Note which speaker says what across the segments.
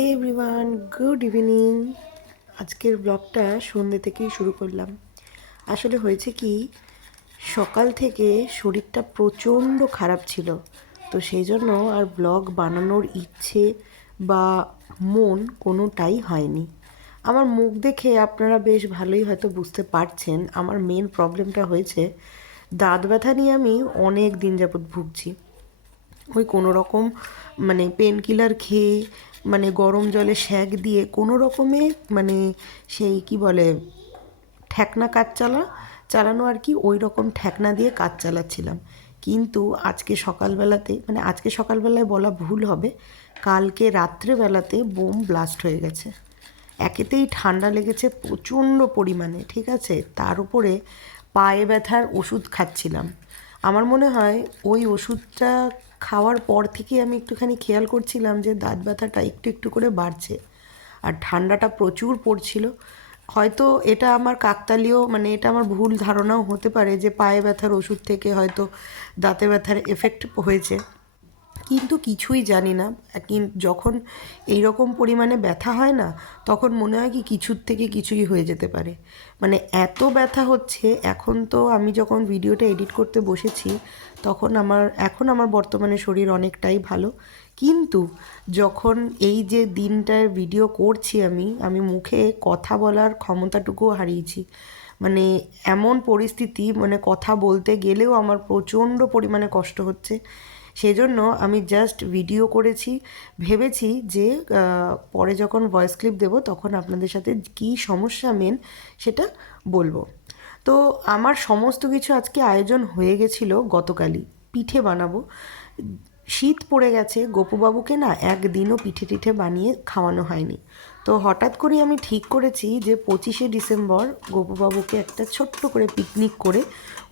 Speaker 1: Everyone good evening আজকের ব্লগটা সন্ধ্যে থেকেই শুরু করলাম। আসলে হয়েছে কি, সকাল থেকে শরীরটা প্রচণ্ড খারাপ ছিল। তো সেই জন্য আর ব্লগ বানানোর ইচ্ছে বা মন কোনোটাই হয়নি। আমার মুখ দেখে আপনারা বেশ ভালোই হয়তো বুঝতে পারছেন, আমার মেন প্রবলেমটা হয়েছে দাঁত ব্যথা নিয়ে আমি অনেক দিন যাবৎ ভুগছি। ওই কোনো রকম মানে পেন কিলার খেয়ে মানে গরম জলে শ্যাক দিয়ে কোনো রকমে মানে সেই কি বলে ঠ্যাকনা কাজ চালা, চালানো আর কি ওই রকম ঠ্যাকনা দিয়ে কাজ চালাচ্ছিলাম। কিন্তু আজকে সকালবেলাতে মানে আজকে সকালবেলায় বলা ভুল হবে, কালকে রাত্রেবেলাতে বোম ব্লাস্ট হয়ে গেছে। একেতেই ঠান্ডা লেগেছে প্রচণ্ড পরিমাণে, ঠিক আছে? তার উপরে পায়ে ব্যথার ওষুধ খাচ্ছিলাম। আমার মনে হয় ওই ওষুধটা খাওয়ার পর থেকে আমি একটুখানি খেয়াল করছিলাম যে দাঁত ব্যথাটা একটু একটু করে বাড়ছে। আর ঠান্ডাটা প্রচুর পড়ছিল। হয়তো এটা আমার কাকতালীয় মানে এটা আমার ভুল ধারণাও হতে পারে যে পায়ে ব্যথার ওষুধ থেকে হয়তো দাঁতে ব্যথার এফেক্ট হয়েছে। কিন্তু কিছুই জানি না। যখন এই রকম পরিমাণে ব্যথা হয় না, তখন মনে হয় কি কিছুর থেকে কিছুই হয়ে যেতে পারে। মানে এত ব্যথা হচ্ছে, এখন তো আমি যখন ভিডিওটা এডিট করতে বসেছি, তখন আমার, এখন আমার বর্তমানে শরীর অনেকটাই ভালো। কিন্তু যখন এই যে দিনটার ভিডিও করছি আমি আমি মুখে কথা বলার ক্ষমতাটুকুও হারিয়েছি। মানে এমন পরিস্থিতি মানে কথা বলতে গেলেও আমার প্রচণ্ড পরিমাণে কষ্ট হচ্ছে। সেজন্য আমি জাস্ট ভিডিও করেছি, ভেবেছি যে পরে যখন ভয়েস ক্লিপ দেবো তখন আপনাদের সাথে কী সমস্যা মেন সেটা বলব। তো আমার সমস্ত কিছু আজকে আয়োজন হয়ে গেছিল গতকালই, পিঠে বানাবো। শীত পড়ে গেছে, গোপুবাবুকে না একদিনও পিঠে টিঠে বানিয়ে খাওয়ানো হয়নি। তো হঠাৎ করে আমি ঠিক করেছি যে পঁচিশে ডিসেম্বর গোপুবাবুকে একটা ছোট্ট করে পিকনিক করে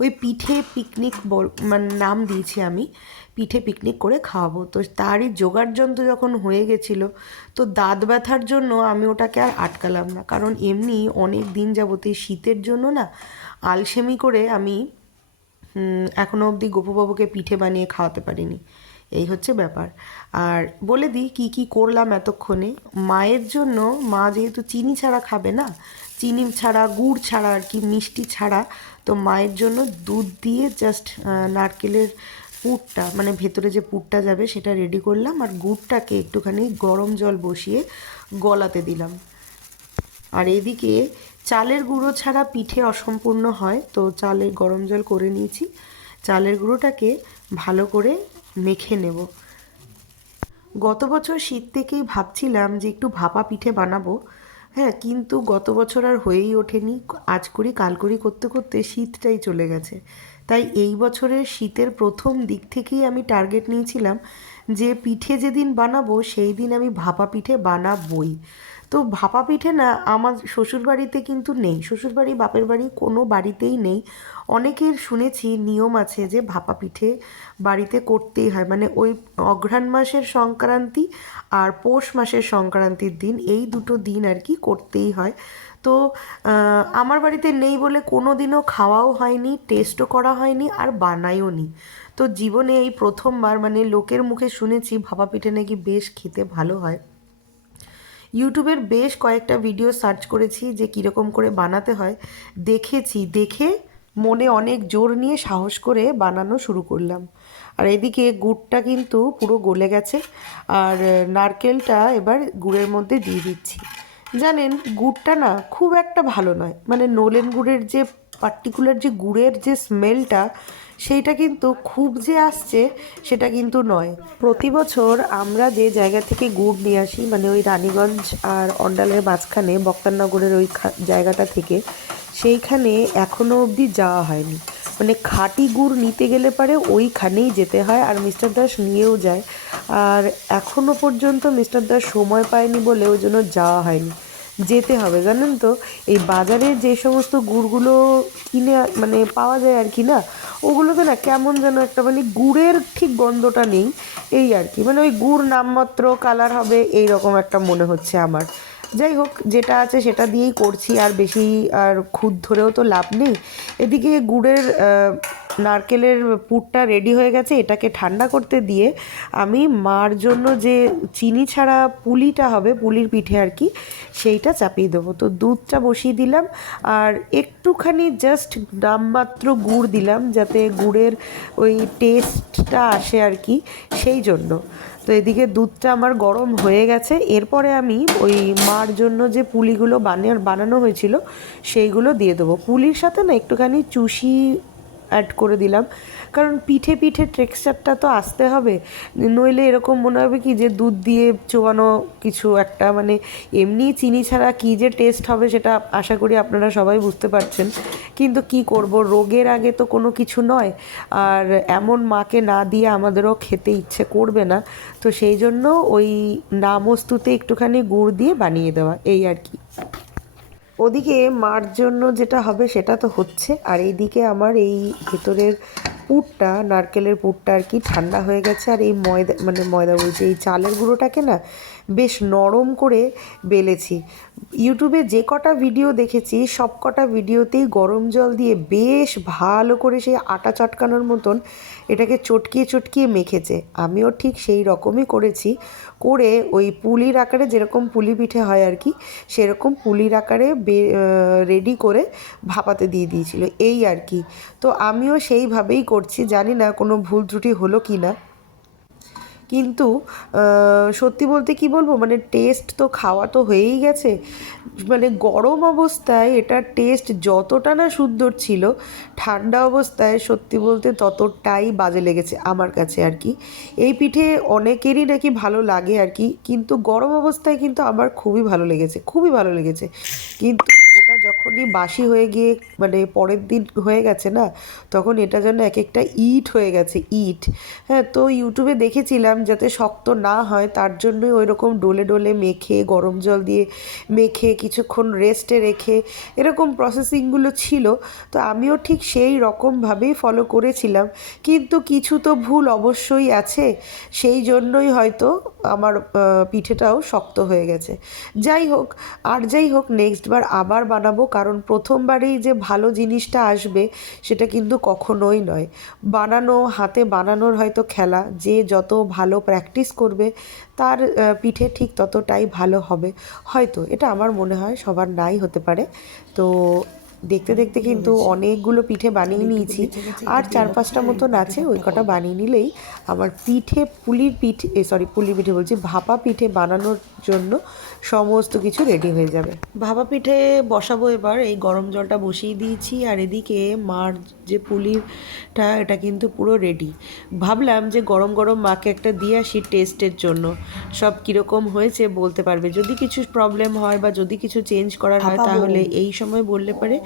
Speaker 1: ওই পিঠে পিকনিক মানে নাম দিয়েছি আমি পিঠে পিকনিক করে খাওয়াবো। তো তারই জোগাড় যন্ত্র যখন হয়ে গেছিল তো দাঁত ব্যথার জন্য আমি ওটাকে আর আটকালাম না। কারণ এমনি অনেক দিন যাবত এই শীতের জন্য না আলসেমি করে আমি হুম, এখনও অবধি গোপুবাবুকে পিঠে বানিয়ে খাওয়াতে পারিনি। এই হচ্ছে ব্যাপার। আর বলে দিই কি কি করলাম এতক্ষণে। মায়ের জন্য মা যেহেতু চিনি ছাড়া খাবে না, চিনি ছাড়া, গুড় ছাড়া আর কি, মিষ্টি ছাড়া, তো মায়ের জন্য দুধ দিয়ে জাস্ট নারকেলের পুরটা মানে ভেতরে যে পুরটা যাবে সেটা রেডি করলাম আর গুড়টাকে একটুখানি গরম জল বসিয়ে গলাতে দিলাম। আর এদিকে চালের গুঁড়ো ছাড়া পিঠে অসম্পূর্ণ হয়, তো চালের গরম জল করে নিয়েছি। চালের গুঁড়োটাকে ভালো করে মেখে নেব। গত বছর শীত থেকেই ভাবছিলাম যে একটু ভাপা পিঠে বানাবো। হ্যাঁ কিন্তু গত বছর আর হয়েই ওঠেনি। আজ করি, কাল করি করতে করতে শীতটাই চলে গেছে। তাই এই বছরের শীতের প্রথম দিক থেকেই আমি টার্গেট নিয়েছিলাম যে পিঠে যেদিন বানাবো, সেই দিন আমি ভাপা পিঠে বানাবই। তো ভাপা পিঠে না আমার শ্বশুরবাড়িতে কিন্তু নেই। শ্বশুরবাড়ি, বাপের বাড়ি কোনো বাড়িতেই নেই। অনেকের শুনেছি নিয়ম আছে যে ভাপা পিঠে বাড়িতে করতেই হয়। মানে ওই অঘ্রাণ মাসের সংক্রান্তি আর পৌষ মাসের সংক্রান্তির দিন এই দুটো দিন আর কি করতেই হয়। তো আমার বাড়িতে নেই বলে কোনো দিনও খাওয়াও হয়নি, টেস্টও করা হয়নি আর বানাইও নি। তো জীবনে এই প্রথমবার মানে লোকের মুখে শুনেছি ভাপা পিঠে নাকি বেশ খেতে ভালো হয়। ইউটিউবের বেশ কয়েকটা ভিডিও সার্চ করেছি যে কীরকম করে বানাতে হয়। দেখেছি, দেখে মনে অনেক জোর নিয়ে সাহস করে বানানো শুরু করলাম। আর এদিকে গুড়টা কিন্তু পুরো গলে গেছে। আর নারকেলটা এবার গুড়ের মধ্যে দিয়ে দিচ্ছি। জানেন, গুড়টা না খুব একটা ভালো নয়। মানে নোলেন গুড়ের যে পার্টিকুলার যে গুড়ের যে স্মেলটা সেইটা কিন্তু খুব যে আসছে, সেটা কিন্তু নয়। প্রতি বছর আমরা যে জায়গা থেকে গুড় নিয়ে আসি মানে ওই রানীগঞ্জ আর অন্ডালের মাঝখানে বক্তারনগরের ওই জায়গাটা থেকে, সেইখানে এখনও অবধি যাওয়া হয়নি। মানে খাঁটি গুড় নিতে গেলে পারে ওইখানেই যেতে হয় আর মিস্টার দাস নিয়েও যায়। আর এখনও পর্যন্ত মিস্টার দাস সময় পায়নি বলে ওই জন্য যাওয়া হয়নি। যেতে হবে, জানেন তো? এই বাজারে যে সমস্ত গুড়গুলো কিনে মানে পাওয়া যায় আর কি না ওগুলোতে না কেমন যেন একটা মানে গুড়ের ঠিক গন্ধটা নেই, এই আর কি। মানে ওই গুড় নামমাত্র কালার হবে এই রকম একটা মনে হচ্ছে আমার। যাই হোক, যেটা আছে সেটা দিয়েই করছি, আর বেশি আর খুদ ধরেও তো লাভ নেই। এদিকে গুড়ের নারকেলের পুরটা রেডি হয়ে গেছে, এটাকে ঠান্ডা করতে দিয়ে আমি মার জন্য যে চিনি ছাড়া পুলিটা হবে, পুলির পিঠে আর কি, সেইটা চাপিয়ে দেবো। তো দুধটা বসিয়ে দিলাম আর একটুখানি জাস্ট নামমাত্র গুড় দিলাম যাতে গুড়ের ওই টেস্টটা আসে আর কি, সেই জন্য। তো এদিকে দুধটা আমার গরম হয়ে গেছে, এরপরে আমি ওই মার জন্য যে পুলিগুলো বানিয়ে বানানো হয়েছিল, সেইগুলো দিয়ে দেবো। পুলির সাথে না একটুখানি চুষি অ্যাড করে দিলাম। কারণ পিঠে পিঠে টেক্সচারটা তো আসতে হবে। নইলে এরকম মনে হবে কি যে দুধ দিয়ে চোবানো কিছু একটা মানে এমনি চিনি ছাড়া কী যে টেস্ট হবে সেটা আশা করি আপনারা সবাই বুঝতে পারছেন। কিন্তু কি করব, রোগের আগে তো কোনো কিছু নয়। আর এমন মাকে না দিয়ে আমাদেরও খেতে ইচ্ছে করবে না। তো সেই জন্য ওই নামস্তুতে একটুখানি গুড় দিয়ে বানিয়ে দেওয়া, এই আর কি। ওদিকে মার জন্য যেটা হবে সেটা তো হচ্ছে। আর এইদিকে আমার এই ভেতরের পুরটা, নারকেলের পুরটা আর কি ঠান্ডা হয়ে গেছে। আর এই ময়দা মানে ময়দা বলছে, এই চালের গুঁড়োটাকে না বেশ নরম করে বেলেছি। ইউটিউবে যে কটা ভিডিও দেখেছি, সব কটা ভিডিওতেই গরম জল দিয়ে বেশ ভালো করে সেই আটা চটকানোর মতন এটাকে চটকিয়ে চটকিয়ে মেখেছে। আমিও ঠিক সেই রকমই করেছি। করে ওই পুলির আকারে যেরকম পুলি পিঠে হয় আর কি, সেরকম পুলির আকারে রেডি করে ভাপাতে দিয়ে দিয়েছিল। এই আর কি। তো আমিও সেইভাবেই করছি। জানি না কোনো ভুল ত্রুটি হলো কি না কিন্তু সত্যি বলতে কি বলব? মানে টেস্ট তো খাওয়া তো হয়েই গেছে। মানে গরম অবস্থায় এটার টেস্ট যতটা না সুন্দর ছিল, ঠান্ডা অবস্থায় সত্যি বলতে ততটাই বাজে লেগেছে আমার কাছে আর কি। এই পিঠে অনেকেরই নাকি ভালো লাগে আর কি, কিন্তু গরম অবস্থায় কিন্তু আমার খুবই ভালো লেগেছে, খুবই ভালো লেগেছে। কিন্তু যখনই বাসি হয়ে গিয়ে মানে পরের দিন হয়ে গেছে না, তখন এটা যেন এক একটা ইট হয়ে গেছে, ইট। হ্যাঁ তো ইউটিউবে দেখেছিলাম যাতে শক্ত না হয়, তার জন্যই ওই রকম ডোলে ডোলে মেখে, গরম জল দিয়ে মেখে, কিছুক্ষণ রেস্টে রেখে এরকম প্রসেসিংগুলো ছিল। তো আমিও ঠিক সেই রকমভাবেই ফলো করেছিলাম। কিন্তু কিছু তো ভুল অবশ্যই আছে, সেই জন্যই হয়তো আমার পিঠেটাও শক্ত হয়ে গেছে। যাই হোক, আর যাই হোক নেক্সট বার আবার বানাবো কারণ প্রথমবারেই যে ভালো জিনিসটা আসবে সেটা কিন্তু কখনোই নয়। বানানো, হাতে বানানোর হয়তো খেলা, যে যত ভালো প্র্যাকটিস করবে তার পিঠে ঠিক ততটাই ভালো হবে। হয়তো, এটা আমার মনে হয়, সবার নাই হতে পারে। তো দেখতে দেখতে কিন্তু অনেকগুলো পিঠে বানিয়ে নিয়েছি। আর চার পাঁচটা মতন আছে ওই কটা বানিয়ে নিলেই আমার পিঠে পুলির পিঠে সরি পুলির পিঠে বলছি ভাপা পিঠে বানানোর জন্য সমস্ত কিছু রেডি হয়ে যাবে। ভাপা পিঠে বসাবো এবার এই গরম জলটা বসিয়ে দিয়েছি আর এদিকে মার যে পুলিরটা এটা কিন্তু পুরো রেডি ভাবলাম যে গরম গরম মাকে একটা দিয়ে আসি টেস্টের জন্য। সব কীরকম হয়েছে বলতে পারবে। যদি কিছু প্রবলেম হয় বা যদি কিছু চেঞ্জ করার হয় তাহলে এই সময় বললে পারে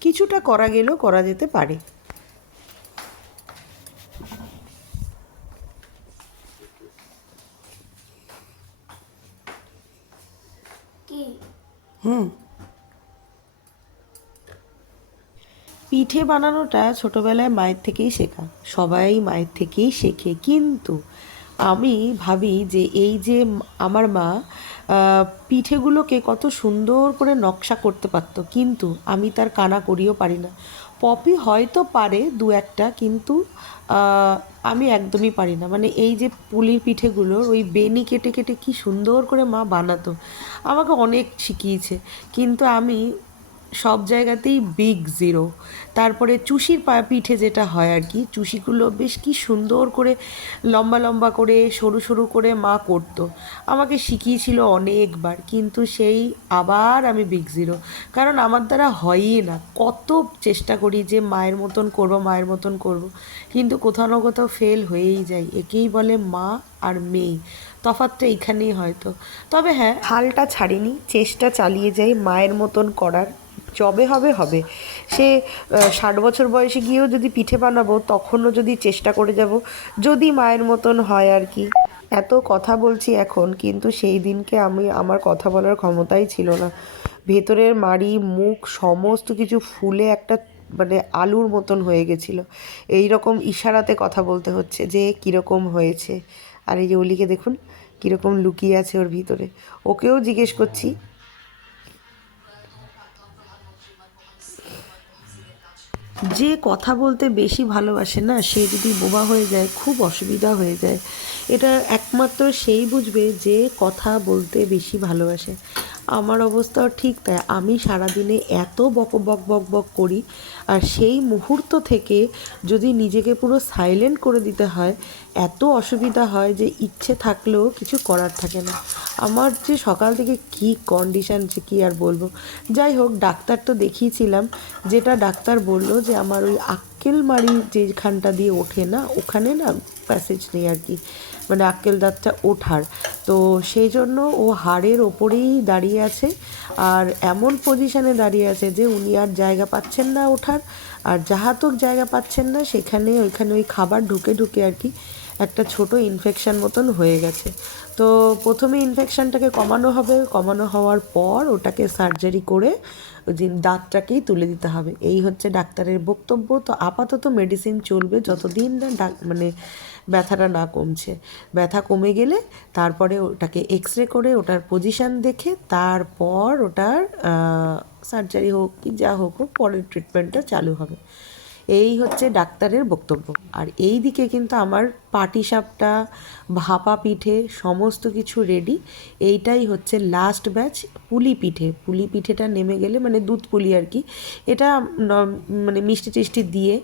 Speaker 1: কিছুটা করা গেলেও করা যেতে পারে। হুম। পিঠে বানানোটা ছোটোবেলায় মায়ের থেকেই শেখা। সবাই মায়ের থেকেই শেখে। কিন্তু আমি ভাবি যে এই যে আমার মা পিঠেগুলোকে কত সুন্দর করে নকশা করতে পারতো। কিন্তু আমি তার কানা করিও পারি না। পপি হয়তো পারে দু একটা, কিন্তু আমি একদমই পারি না। মানে এই যে পুলির পিঠেগুলোর ওই বেনি কেটে কেটে কি সুন্দর করে মা বানাতো, আমাকে অনেক শিখিয়েছে। কিন্তু আমি সব জায়গাতেই বিগ জিরো তারপরে চুষির পা পিঠে যেটা হয় আর কি, চুষিগুলো বেশ কি সুন্দর করে লম্বা লম্বা করে সরু সরু করে মা করতো। আমাকে শিখিয়েছিল অনেকবার, কিন্তু সেই আবার আমি বিগ জিরো কারণ আমার দ্বারা হয়ই না। কত চেষ্টা করি যে মায়ের মতন করব, মায়ের মতন করব, কিন্তু কোথাও না কোথাও ফেল হয়েই যায় একেই বলে মা আর মেয়ে। তফাতটা এইখানেই হয়তো। তবে হ্যাঁ হালটা ছাড়িনি, চেষ্টা চালিয়ে যাই মায়ের মতন করার। যবে হবে হবে। সে ষাট বছর বয়সে গিয়েও যদি পিঠে বানাবো, তখনও যদি চেষ্টা করে যাব, যদি মায়ের মতন হয় আর কি। এত কথা বলছি এখন, কিন্তু সেই দিনকে আমি, আমার কথা বলার ক্ষমতাই ছিল না। ভেতরের মাড়ি, মুখ, সমস্ত কিছু ফুলে একটা মানে আলুর মতন হয়ে গেছিল। এই রকম ইশারাতে কথা বলতে হচ্ছে যে, কীরকম হয়েছে? আর এই যে অলিকে দেখুন, কীরকম লুকিয়ে আছে ওর ভিতরে। ওকেও জিজ্ঞেস করছি যে কথা বলতে বেশি ভালোবাসে না, সে যদি বোবা হয়ে যায়, খুব অসুবিধা হয়ে যায়। এটা একমাত্র সেই বুঝবে যে কথা বলতে বেশি ভালোবাসে। আমার অবস্থাও ঠিক তাই আমি সারাদিনে এত বক বক বক বক করি আর সেই মুহূর্ত থেকে যদি নিজেকে পুরো সাইলেন্ট করে দিতে হয়, এত অসুবিধা হয় যে ইচ্ছে থাকলেও কিছু করার থাকে না। আমার যে সকাল থেকে কি কন্ডিশন যে কী আর বলব? যাই হোক, ডাক্তার তো দেখিয়েছিলাম, যেটা ডাক্তার বলল যে আমার ওই আক্কেলমারি যেখানটা দিয়ে ওঠে না, ওখানে না প্যাসেজ নেই আর কি। মানে আক্কেল দাঁতটা ওঠার। তো সেই জন্য ও হাড়ের ওপরেই দাঁড়িয়ে আছে আর এমন পজিশানে দাঁড়িয়ে আছে যে উনি আর জায়গা পাচ্ছেন না ওঠার। আর যাহাতক জায়গা পাচ্ছেন না, সেখানে ওইখানে ওই খাবার ঢুকে ঢুকে আর কি একটা ছোট ইনফেকশান মতন হয়ে গেছে। তো প্রথমে ইনফেকশানটাকে কমানো হবে। কমানো হওয়ার পর ওটাকে সার্জারি করে দাঁতটাকেই তুলে দিতে হবে। এই হচ্ছে ডাক্তারের বক্তব্য। তো আপাতত মেডিসিন চলবে যতদিন না ডাক মানে ব্যথাটা না কমছে। ব্যথা কমে গেলে তারপরে ওটাকে এক্স রে করে ওটার পজিশান দেখে তারপর ওটার সার্জারি হোক কি যা হোক হোক পরের ট্রিটমেন্টটা চালু হবে। এই হচ্ছে ডাক্তারের বক্তব্য। আর এই দিকে কিন্তু আমার পাটিসাপটা, ভাপা পিঠে সমস্ত কিছু রেডি এইটাই হচ্ছে লাস্ট ব্যাচ পুলি পিঠে। পুলি পিঠেটা নেমে গেলে মানে দুধ পুলি আর কি, এটা মানে মিষ্টি টিষ্টি দিয়ে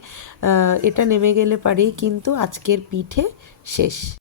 Speaker 1: এটা নেমে গেলে পারেই কিন্তু আজকের পিঠে শেষ।